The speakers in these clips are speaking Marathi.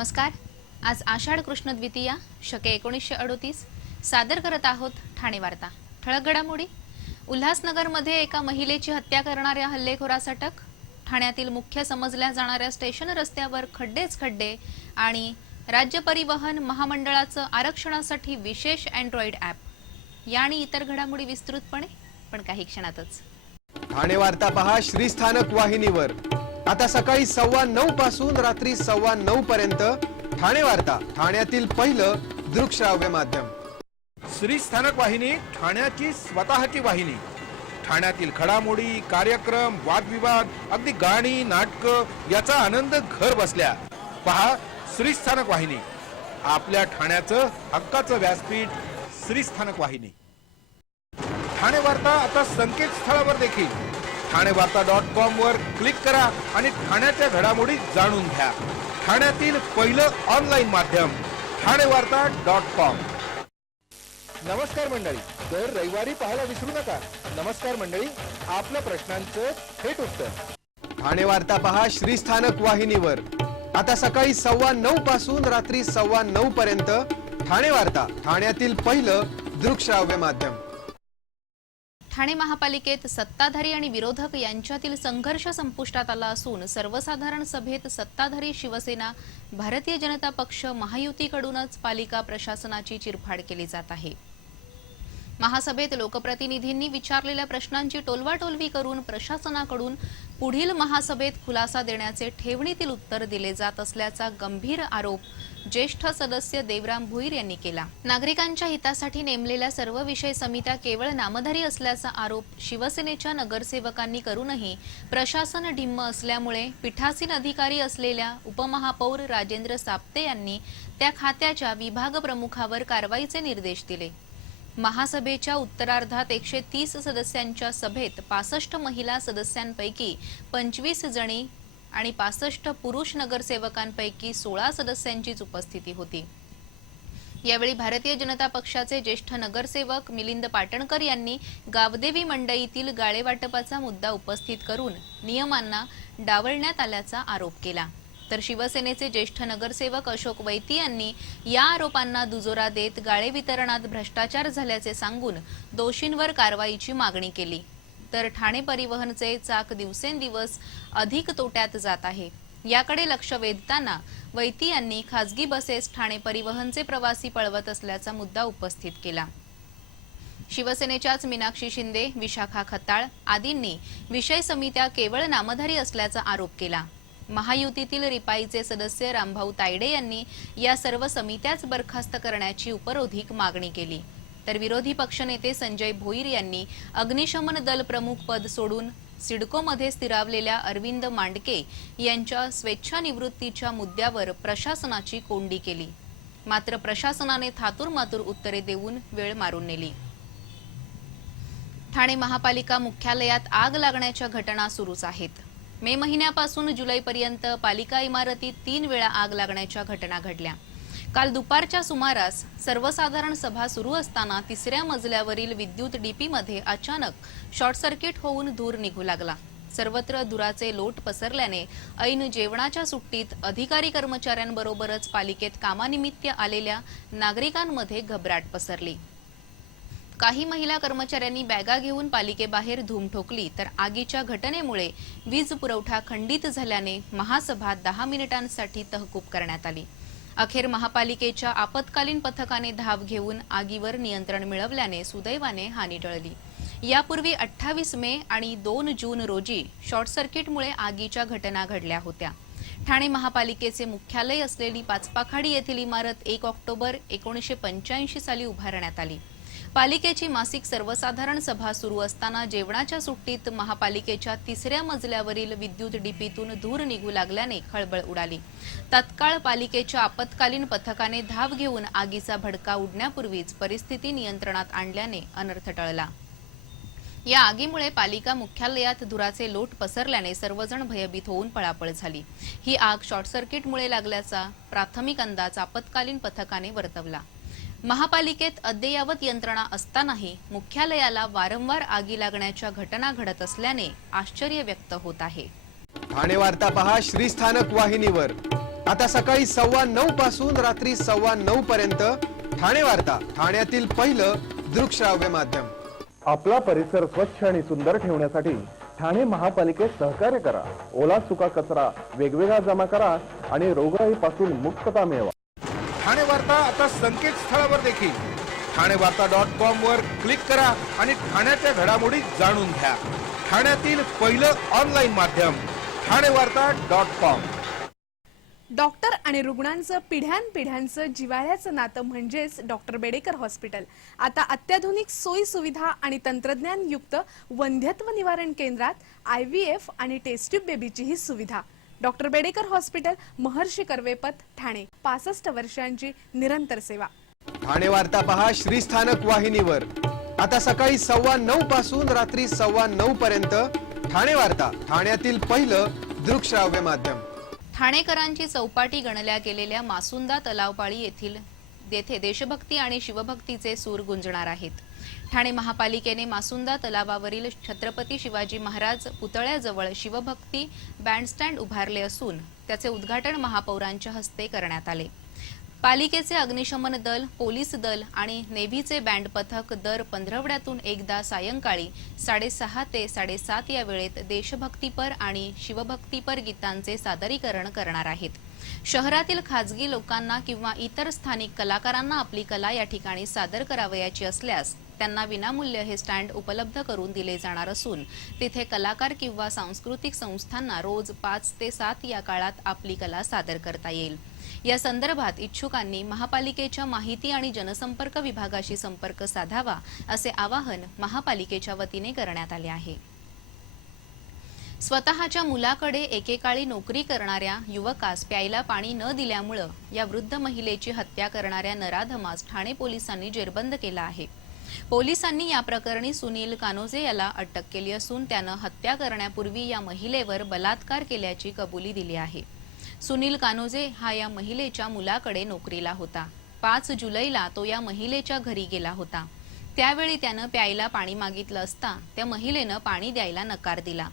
नमस्कार। आज आषाढ कृष्ण द्वितीया शके 1938 सादर करत आहोत ठाणे वार्ता। ठळक घडामोडी। उल्हासनगरमध्ये एका महिलेची हत्या करणाऱ्या हल्लेखोरास अटक। ठाण्यातील मुख्य समजल्या जाणाऱ्या स्टेशन रस्त्यावर खड्डेच खड्डे आणि राज्य परिवहन महामंडळाचं आरक्षणासाठी विशेष अँड्रॉइड ॲप। या आणि इतर घडामोडी विस्तृतपणे पण काही क्षणातच। ठाणे वार्ता पहा श्रीस्थानक वाहिनीवर। आता सकाळी 9:15 पासून रात्री 9:15 पर्यंत ठाणे वार्ता, ठाण्यातील पहिलं दृकश्राव्य माध्यम। श्रीस्थानक वाहिनी ठाण्याची स्वतःची वाहिनी। ठाण्यातील घडामोडी, कार्यक्रम, वादविवाद, अगदी गाणी, नाटक याचा आनंद घर बसल्या पहा श्रीस्थानक वाहिनी। आपल्या ठाण्याचं हक्काचं व्यासपीठ श्रीस्थानक वाहिनी। ठाणे वार्ता आता संकेतस्थळावर देखील ठाणेवार्ता.com वर क्लिक करा आणि ठाण्याच्या घडामोडी जाणून घ्या। ठाण्यातील पहिलं ऑनलाईन माध्यम ठाणेवार्ता.com। नमस्कार मंडळी, दर रविवारी पाहायला विसरू नका। नमस्कार मंडळी, आपल्या प्रश्नांचं थेट उत्तर। ठाणे वार्ता पहा श्रीस्थानक वाहिनीवर। आता सकाळी 9:15 पासून रात्री 9:15 पर्यंत ठाणे वार्ता, ठाण्यातील पहिलं दृकश्राव्य माध्यम। ठाणे महापालिकेत सत्ताधारी आणि विरोधक यांच्यातील संघर्ष संपुष्टात आला असून सर्वसाधारण सभेत सत्ताधारी शिवसेना, भारतीय जनता पक्ष, महायुतीकडूनच पालिका प्रशासनाची चिरफाड केली जात आहे। महासभेत लोकप्रतिनिधींनी विचारलेल्या प्रश्नांची टोलवाटोलवी करून प्रशासनाकडून पुढील महासभेत खुलासा देण्याचे ठेवणीतील उत्तर दिले जात असल्याचा गंभीर आरोप ज्येष्ठ सदस्य देवराम भोईर यांनी केला। नागरिकांच्या हितासाठी नेमलेल्या सर्व विषय समित्या केवळ नामधारी असल्याचा आरोप शिवसेनेच्या नगरसेवकांनी करूनही प्रशासन ढिम्म असल्यामुळे पीठासीन अधिकारी असलेल्या उपमहापौर राजेंद्र साप्ते यांनी त्या खात्याच्या विभाग प्रमुखावर कारवाईचे निर्देश दिले। महासभेच्या उत्तरार्धात 130 सदस्यांच्या सभेत 65 महिला सदस्यांपैकी 25 जणी आणि 65 पुरुष नगरसेवकांपैकी 16 सदस्यांचीच उपस्थिती होती। यावेळी भारतीय जनता पक्षाचे ज्येष्ठ नगरसेवक मिलिंद पाटणकर यांनी गावदेवी मंडईतील गाळे वाटपाचा मुद्दा उपस्थित करून नियमांना डावलण्यात आल्याचा आरोप केला। तर शिवसेनेचे ज्येष्ठ नगरसेवक अशोक वैती यांनी या आरोपांना दुजोरा देत गाळे वितरणात भ्रष्टाचार झाल्याचे सांगून दोषींवर कारवाईची मागणी केली। तर ठाणे परिवहनचे चाक दिवसेंदिवस अधिक तोट्यात जात आहे, याकडे लक्ष वेधताना वैती यांनी खासगी बसेस ठाणे परिवहनचे प्रवासी पळवत असल्याचा मुद्दा उपस्थित केला। शिवसेनेच्याच मीनाक्षी शिंदे, विशाखा खताळ आदींनी विषय समित्या केवळ नामधारी असल्याचा आरोप केला। महायुतीतील रिपाईचे सदस्य रामभाऊ तायडे यांनी या सर्व समित्याच बरखास्त करण्याची उपरोधिक मागणी केली। तर विरोधी पक्षनेते संजय भोईर यांनी अग्निशमन दल प्रमुख पद सोडून सिडकोमध्ये स्थिरावलेल्या अरविंद मांडके यांच्या स्वेच्छानिवृत्तीच्या मुद्द्यावर प्रशासनाची कोंडी केली। मात्र प्रशासनाने थातूरमातूर उत्तरे देऊन वेळ मारून नेली। ठाणे महापालिका मुख्यालयात आग लागण्याच्या घटना सुरूच आहेत। मे महिन्यापासून जुलैपर्यंत पालिका इमारतीत 3 वेळा आग लागण्याच्या घटना घडल्या। काल दुपारच्या सुमारास सर्वसाधारण सभा सुरू असताना 3ऱ्या मजल्यावरील विद्युत डीपीमध्ये अचानक शॉर्ट सर्किट होऊन धूर निघू लागला। सर्वत्र धुराचे लोट पसरल्याने ऐन जेवणाच्या सुट्टीत अधिकारी कर्मचाऱ्यांबरोबरच पालिकेत कामानिमित्त आलेल्या नागरिकांमध्ये घबराट पसरली। काही महिला कर्मचाऱ्यांनी बॅगा घेऊन पालिकेबाहेर धूम ठोकली। तर आगीच्या घटनेमुळे वीज पुरवठा खंडित झाल्याने महासभा 10 मिनिटांसाठी तहकूब करण्यात आली। अखेर महापालिकेच्या आपत्कालीन पथकाने धाव घेऊन आगीवर नियंत्रण मिळवल्याने सुदैवाने हानी टळली। यापूर्वी 28 मे आणि 2 जून रोजी शॉर्ट सर्किटमुळे आगीच्या घटना घडल्या होत्या। ठाणे महापालिकेचे मुख्यालय असलेली पाचपाखाडी येथील इमारत 1 ऑक्टोबर 1985 साली उभारण्यात आली। पालिकेची मासिक सर्वसाधारण सभा सुरू असताना जेवणाच्या सुट्टीत महापालिकेच्या 3ऱ्या मजल्यावरील विद्युत डीपीतून धूर निघू लागल्याने खळबळ उडाली। तत्काळ पालिकेच्या आपत्कालीन पथकाने धाव घेऊन आगीचा भडका उडण्यापूर्वीच परिस्थिती नियंत्रणात आणल्याने अनर्थ टळला। या आगीमुळे पालिका मुख्यालयात धुराचे लोट पसरल्याने सर्वजण भयभीत होऊन पळापळ झाली। ही आग शॉर्ट सर्किटमुळे लागल्याचा प्राथमिक अंदाज आपत्कालीन पथकाने वर्तवला। महापालिकेत अद्ययावत यंत्रणा असतानाही मुख्यालयाला वारंवार आगी लागण्याच्या घटना घडत असल्याने आश्चर्य व्यक्त होत आहे। ठाणे वार्ता पहा श्रीस्थानक वाहिनीवर। आता सकाळी 9:15 पासून रात्री 9:15 पर्यंत ठाणे वार्ता, ठाण्यातील पहिलं दृकश्राव्य माध्यम. आपला परिसर स्वच्छ आणि सुंदर ठेवण्यासाठी ठाणे महापालिकेत सहकार्य करा. ओला सुका कचरा वेगवेगळा जमा करा आणि रोगराईपासून मुक्तता मिळवा. ठाणे वार्ता आता संकेतस्थळावर देखील ठाणेवार्ता.com वर क्लिक करा आणि ठाण्याच्या घडामोडी जाणून घ्या. ठाण्यातील पहिलं ऑनलाईन माध्यम ठाणेवार्ता.com. डॉक्टर आणि रुग्णांचं पिढ्यानपिढ्यांचं जिव्हाळ्याचं नातं म्हणजेच डॉक्टर बेडेकर हॉस्पिटल. आता अत्याधुनिक सोयी सुविधा आणि तंत्रज्ञान युक्त वंध्यत्व निवारण केंद्रात IVF आणि टेस्ट ट्यूब बेबीची ही सुविधा. डॉक्टर बेडेकर हॉस्पिटल, महर्षी कर्वेपथ, ठाणे. 65 वर्षांची निरंतर सेवा. ठाणे वार्ता पहा श्रीस्थानक वाहिनीवर. आता सकाळी 9:15 पासून रात्री 9:15 पर्यंत ठाणे वार्ता, ठाण्यातील पहिलं दृकश्राव्य माध्यम. ठाणेकरांची चौपाटी गणल्या गेलेल्या मासुंदा तलावपाळी येथे देशभक्ती आणि शिवभक्तीचे सूर गुंजणार आहेत. ठाणे महापालिकेने मासुंदा तलावावरील छत्रपती शिवाजी महाराज पुतळ्याजवळ शिवभक्ती बँडस्टँड उभारले असून त्याचे उद्घाटन महापौरांच्या हस्ते करण्यात आले. पालिकेचे अग्निशमन दल, पोलीस दल आणि नेव्हीचे बँड पथक दर 15 एकदा सायंकाळी 6:30 ते 7:30 या वेळेत देशभक्तीपर आणि शिवभक्तीपर गीतांचे सादरीकरण करणार आहेत. शहरातील खाजगी लोकांना किंवा इतर स्थानिक कलाकारांना आपली कला या ठिकाणी सादर करावयाची असल्यास त्यांना विनामूल्य हे स्टँड उपलब्ध करून दिले जाणार असून तिथे कलाकार किंवा सांस्कृतिक संस्थांना रोज 5 ते 7 या काळात आपली कला सादर करता येईल. या संदर्भात इच्छुकांनी महापालिकेच्या माहिती आणि जनसंपर्क विभागाशी संपर्क साधावा असे आवाहन महापालिकेच्या वतीने करण्यात आले आहे. स्वतःच्या मुलाकडे एकेकाळी नोकरी करणाऱ्या युवकास प्यायला पाणी न दिल्यामुळे या वृद्ध महिलेची हत्या करणाऱ्या नराधमास ठाणे पोलिसांनी जेरबंद केला आहे. पोलिसांनी या प्रकरणी सुनील कानोजे याला अटक केली असून त्यानं हत्या करण्यापूर्वी या महिलेवर बलात्कार केल्याची कबुली दिली आहे. सुनील कानोजे हा या महिलेच्या मुलाकडे नोकरीला होता. 5 जुलैला तो या महिलेच्या घरी गेला होता. त्यावेळी त्यानं प्यायला पाणी मागितलं असता त्या महिलेनं पाणी द्यायला नकार दिला.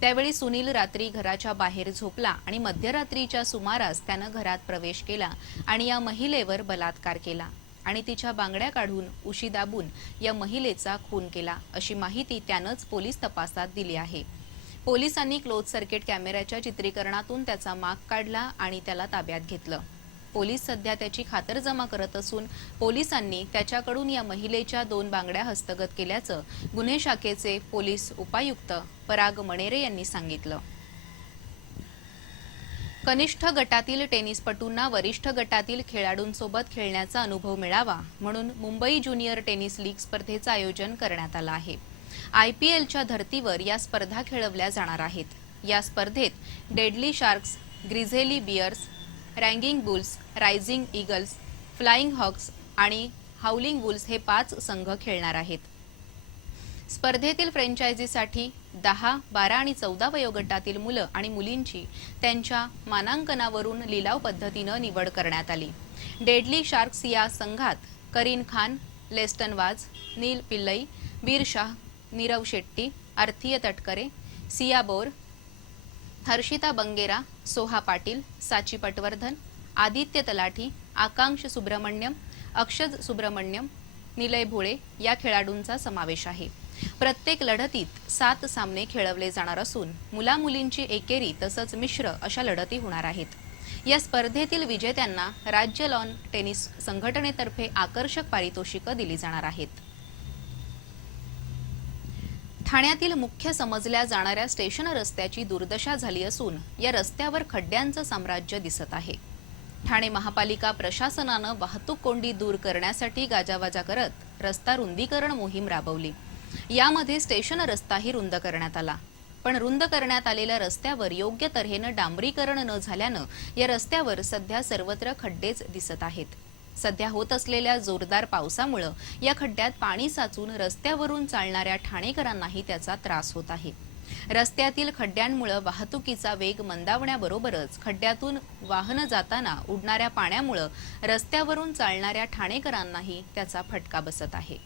त्यावेळी सुनील रात्री घराच्या बाहेर झोपला आणि मध्यरात्रीच्या सुमारास त्यानं घरात प्रवेश केला आणि या महिलेवर बलात्कार केला आणि तिच्या बांगड्या काढून उशी दाबून या महिलेचा खून केला अशी माहिती त्यानंच पोलीस तपासात दिली आहे. पोलिसांनी क्लोज सर्किट कॅमेऱ्याच्या चित्रीकरणातून त्याचा माग काढला आणि त्याला ताब्यात घेतलं. पोलीस सध्या त्याची खातरजमा करत असून पोलिसांनी त्याच्याकडून या महिलेच्या 2 बांगड्या हस्तगत केल्याचं गुन्हे शाखेचे पोलीस उपायुक्त पराग मणेरे यांनी सांगितलं. कनिष्ठ गटातील टेनिसपटूंना वरिष्ठ गटातील खेळाडूंसोबत खेळण्याचा अनुभव मिळावा म्हणून मुंबई ज्युनियर टेनिस लीग स्पर्धेचं आयोजन करण्यात आलं आहे. IPLच्या धर्तीवर या स्पर्धा खेळवल्या जाणार आहेत. या स्पर्धेत deadly sharks, grizzly bears, raging bulls, rising eagles, flying hawks आणि हाउलिंग बुल्स हे 5 संघ खेळणार आहेत. स्पर्धेतील फ्रँचायझीसाठी 10, 12 आणि 14 वयोगटातील मुलं आणि मुलींची त्यांच्या मानांकनावरून लिलाव पद्धतीनं निवड करण्यात आली. डेडली शार्क्स या संघात करीन खान, लेस्टन वाज, नील पिल्लई, वीर शाह, नीरव शेट्टी, आर्थिय तटकरे, सिया बोर, हर्षिता बंगेरा, सोहा पाटील, साची पटवर्धन, आदित्य तलाठी, आकांक्ष सुब्रमण्यम, अक्षज सुब्रमण्यम, निलय भोळे या खेळाडूंचा समावेश आहे. प्रत्येक लढतीत 7 सामने खेळवले जाणार असून मुलामुलींची एकेरी तसंच मिश्र अशा लढती होणार आहेत. या स्पर्धेतील विजेत्यांना राज्य लॉन टेनिस संघटनेतर्फे आकर्षक पारितोषिकं दिली जाणार आहेत. ठाण्यातील मुख्य समजल्या जाणाऱ्या स्टेशन रस्त्याची दुर्दशा झाली असून या रस्त्यावर खड्ड्यांचं साम्राज्य दिसत आहे. ठाणे महापालिका प्रशासनानं वाहतूक कोंडी दूर करण्यासाठी गाजावाजा करत रस्ता रुंदीकरण मोहीम राबवली. यामध्ये स्टेशन रस्ताही रुंद करण्यात आला. पण रुंद करण्यात आलेल्या रस्त्यावर योग्य तऱ्हेनं डांबरीकरण न झाल्यानं या रस्त्यावर सध्या सर्वत्र खड्डेच दिसत आहेत. सध्या होत असलेल्या जोरदार पावसामुळे या खड्ड्यात पाणी साचून रस्त्यावरून चालणाऱ्या ठाणेकरांनाही त्याचा त्रास होत आहे. रस्त्यातील खड्ड्यांमुळे वाहतुकीचा वेग मंदावण्याबरोबरच खड्ड्यातून वाहनं जाताना उडणाऱ्या पाण्यामुळे रस्त्यावरून चालणाऱ्या ठाणेकरांनाही त्याचा फटका बसत आहे.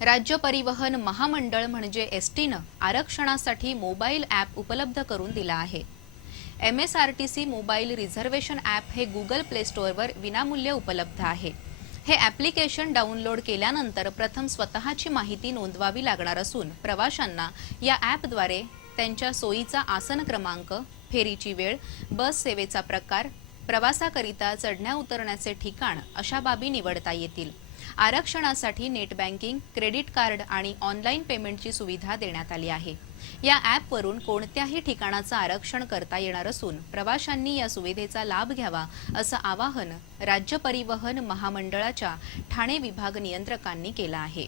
राज्य परिवहन महामंडळ म्हणजे एसटीनं आरक्षणासाठी मोबाईल ॲप उपलब्ध करून दिला आहे. MSRTC मोबाईल रिझर्वेशन ॲप हे गुगल प्ले स्टोअरवर विनामूल्य उपलब्ध आहे. हे ॲप्लिकेशन डाउनलोड केल्यानंतर प्रथम स्वतःची माहिती नोंदवावी लागणार असून प्रवाशांना या ॲपद्वारे त्यांच्या सोयीचा आसन क्रमांक, फेरीची वेळ, बस सेवेचा प्रकार, प्रवासाकरिता चढण्या उतरण्याचे ठिकाण अशा बाबी निवडता येतील. आरक्षणासाठी नेट बँकिंग, क्रेडिट कार्ड आणि ऑनलाईन पेमेंटची सुविधा देण्यात आली आहे. या ॲपवरून कोणत्याही ठिकाणाचं आरक्षण करता येणार असून प्रवाशांनी या सुविधेचा लाभ घ्यावा असं आवाहन राज्य परिवहन महामंडळाच्या ठाणे विभाग नियंत्रकांनी केलं आहे.